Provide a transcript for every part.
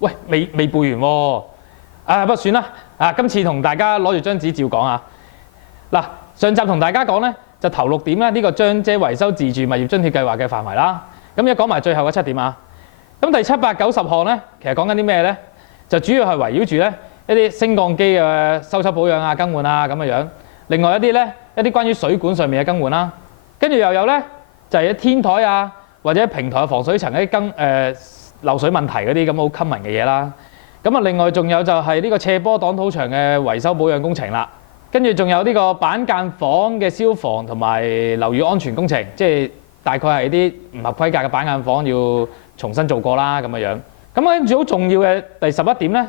喂，未背完喎。不過算啦。今次同大家攞住張紙照講啊。嗱，上集同大家講咧，就頭6點咧，呢個長者維修自住物業津貼計劃嘅範圍啦。咁而家講埋最後嘅7點啊。咁第7、8、9、10項咧，其實講緊啲咩咧？就主要係圍繞住咧一啲升降機嘅修葺保養啊、更換啊咁嘅樣。另外一啲咧，一啲關於水管上面嘅更換啦。跟住又有咧，就係天台啊或者平台嘅防水層一啲漏水問題嗰啲咁好 common 嘅嘢啦。咁啊，另外仲有就係呢個斜坡擋土牆嘅維修保養工程啦。跟住仲有呢個板間房嘅消防同埋樓宇安全工程，即係大概係啲唔合規格嘅板間房要重新做過啦咁嘅樣。咁跟住好重要嘅第11點咧，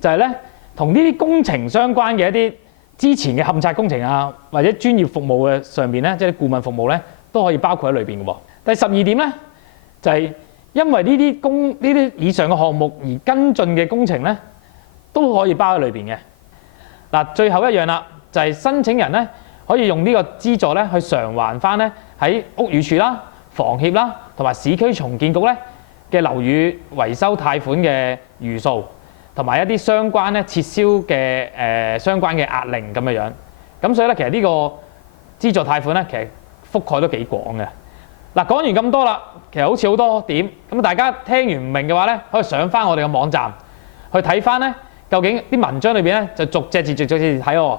就係咧同呢啲工程相關嘅一啲之前嘅勘測工程啊，或者專業服務嘅上邊咧，即係顧問服務咧，都可以包括喺裏邊嘅喎。第12點咧，就係因為呢啲以上嘅項目而跟進嘅工程咧，都可以包喺裏邊嘅。嗱，最後一樣啦，就係申請人咧可以用呢個資助咧去償還翻咧喺屋宇署啦、房協啦同埋市區重建局咧嘅樓宇維修貸款嘅餘數，同埋一啲相關咧撤銷嘅相關嘅押令咁嘅樣。咁所以咧，其實呢個資助貸款咧，其實覆蓋都幾廣嘅。嗱，講完咁多啦，其實好似好多點。咁大家聽完唔明嘅話咧，可以上翻我哋嘅網站去睇翻咧，究竟啲文章裏邊咧就逐隻字睇喎。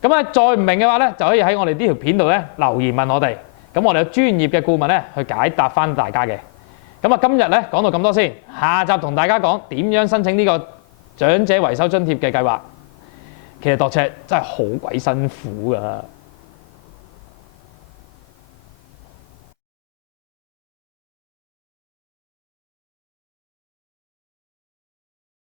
咁啊，再唔明嘅話咧，就可以喺我哋呢條片度咧留言問我哋。咁我哋有專業嘅顧問咧去解答翻大家嘅。咁啊，今日咧講到咁多先，下集同大家講點樣申請呢個長者維修津貼嘅計劃。其實度尺真係好鬼辛苦㗎。